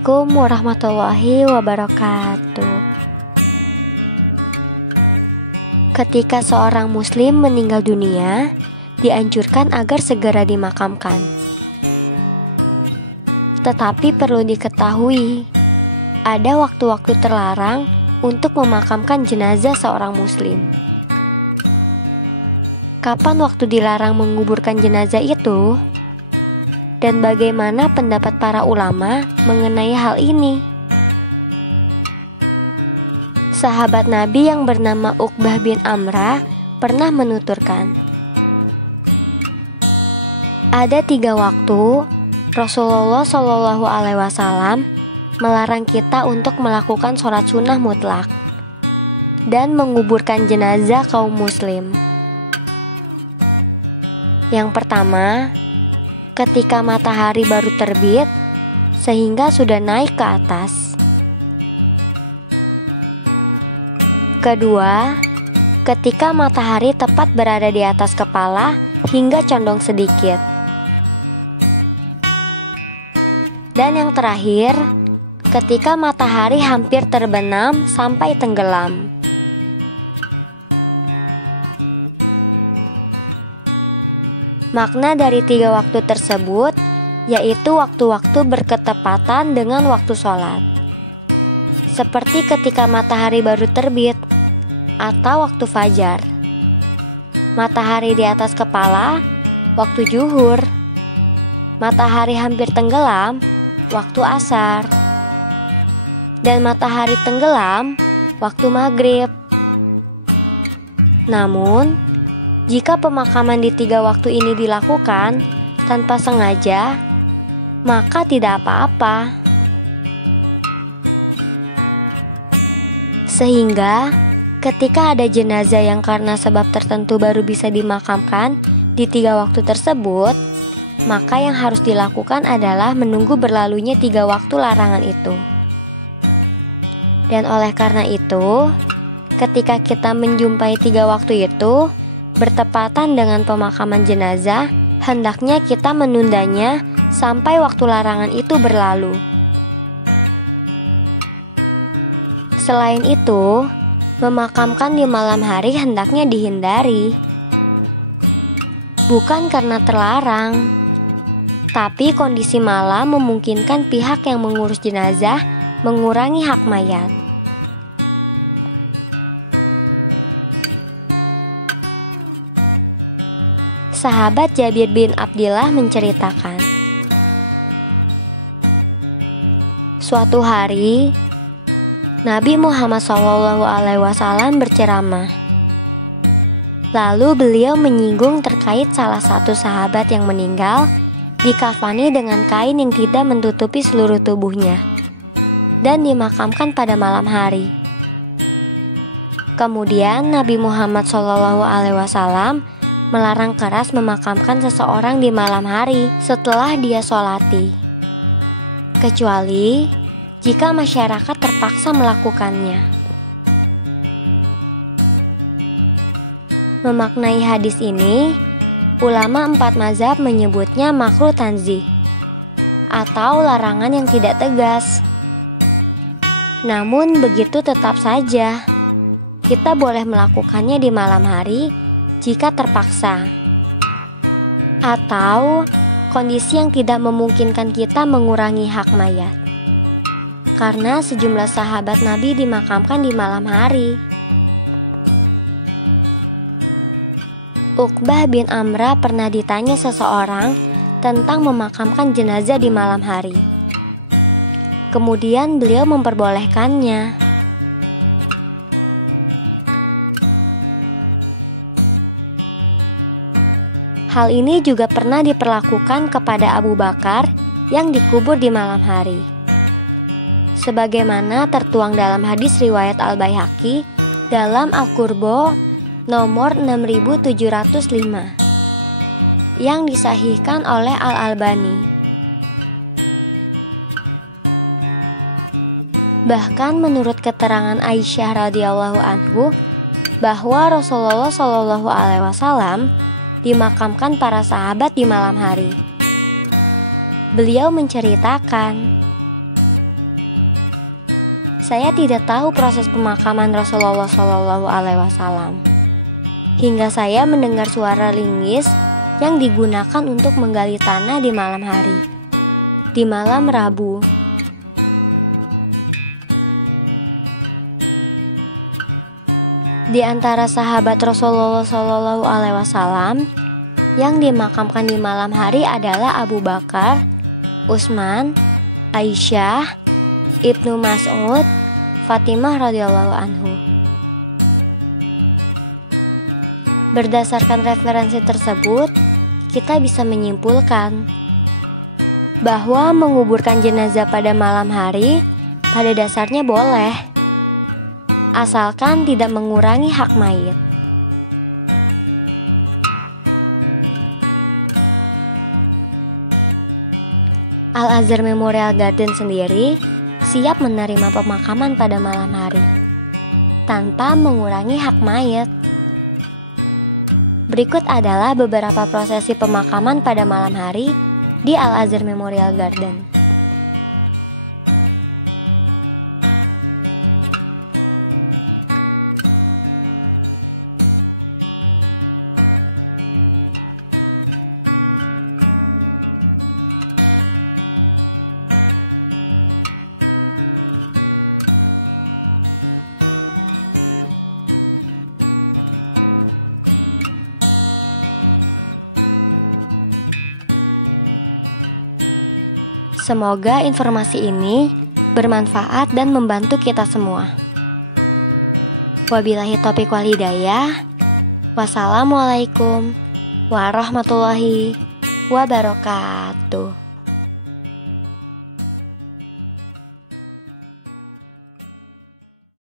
Assalamualaikum warahmatullahi wabarakatuh. Ketika seorang muslim meninggal dunia, dianjurkan agar segera dimakamkan. Tetapi perlu diketahui, ada waktu-waktu terlarang untuk memakamkan jenazah seorang muslim. Kapan waktu dilarang menguburkan jenazah itu? Dan bagaimana pendapat para ulama mengenai hal ini? Sahabat Nabi yang bernama Uqbah bin Amrah pernah menuturkan, ada 3 waktu Rasulullah Shallallahu Alaihi Wasallam melarang kita untuk melakukan sholat sunnah mutlak dan menguburkan jenazah kaum muslim. Yang pertama, ketika matahari baru terbit sehingga sudah naik ke atas. Kedua, ketika matahari tepat berada di atas kepala hingga condong sedikit. Dan yang terakhir, ketika matahari hampir terbenam sampai tenggelam. Makna dari 3 waktu tersebut yaitu waktu-waktu berketepatan dengan waktu sholat, seperti ketika matahari baru terbit atau waktu fajar, matahari di atas kepala waktu zuhur, matahari hampir tenggelam waktu asar, dan matahari tenggelam waktu maghrib. Namun, jika pemakaman di 3 waktu ini dilakukan tanpa sengaja, maka tidak apa-apa. Sehingga, ketika ada jenazah yang karena sebab tertentu baru bisa dimakamkan di 3 waktu tersebut, maka yang harus dilakukan adalah menunggu berlalunya 3 waktu larangan itu. Dan oleh karena itu, ketika kita menjumpai 3 waktu itu bertepatan dengan pemakaman jenazah, hendaknya kita menundanya sampai waktu larangan itu berlalu. Selain itu, memakamkan di malam hari hendaknya dihindari. Bukan karena terlarang, tapi kondisi malam memungkinkan pihak yang mengurus jenazah mengurangi hak mayat. Sahabat Jabir bin Abdillah menceritakan, suatu hari Nabi Muhammad SAW berceramah. Lalu beliau menyinggung terkait salah satu sahabat yang meninggal dikafani dengan kain yang tidak menutupi seluruh tubuhnya dan dimakamkan pada malam hari. Kemudian Nabi Muhammad SAW melarang keras memakamkan seseorang di malam hari setelah dia sholati, kecuali jika masyarakat terpaksa melakukannya. Memaknai hadis ini, ulama 4 mazhab menyebutnya makruh tanzih atau larangan yang tidak tegas. Namun begitu tetap saja kita boleh melakukannya di malam hari jika terpaksa, atau kondisi yang tidak memungkinkan kita mengurangi hak mayat, karena sejumlah sahabat Nabi dimakamkan di malam hari. Uqbah bin Amrah pernah ditanya seseorang tentang memakamkan jenazah di malam hari. Kemudian beliau memperbolehkannya. Hal ini juga pernah diperlakukan kepada Abu Bakar yang dikubur di malam hari, sebagaimana tertuang dalam hadis riwayat Al-Baihaqi dalam Al-Qurbo nomor 6705 yang disahihkan oleh Al-Albani. Bahkan menurut keterangan Aisyah radhiyallahu anhu bahwa Rasulullah Shallallahu Alaihi Wasallam dimakamkan para sahabat di malam hari. Beliau menceritakan, Saya tidak tahu proses pemakaman Rasulullah SAW hingga saya mendengar suara linggis yang digunakan untuk menggali tanah di malam hari, di malam Rabu. Di antara sahabat Rasulullah SAW yang dimakamkan di malam hari adalah Abu Bakar, Utsman, Aisyah, Ibnu Mas'ud, Fatimah radhiyallahu anhu. Berdasarkan referensi tersebut, kita bisa menyimpulkan bahwa menguburkan jenazah pada malam hari pada dasarnya boleh, asalkan tidak mengurangi hak mayit. Al-Azhar Memorial Garden sendiri siap menerima pemakaman pada malam hari tanpa mengurangi hak mayit. Berikut adalah beberapa prosesi pemakaman pada malam hari di Al-Azhar Memorial Garden. Semoga informasi ini bermanfaat dan membantu kita semua. Wabillahi taufiq wal hidayah. Wassalamualaikum warahmatullahi wabarakatuh.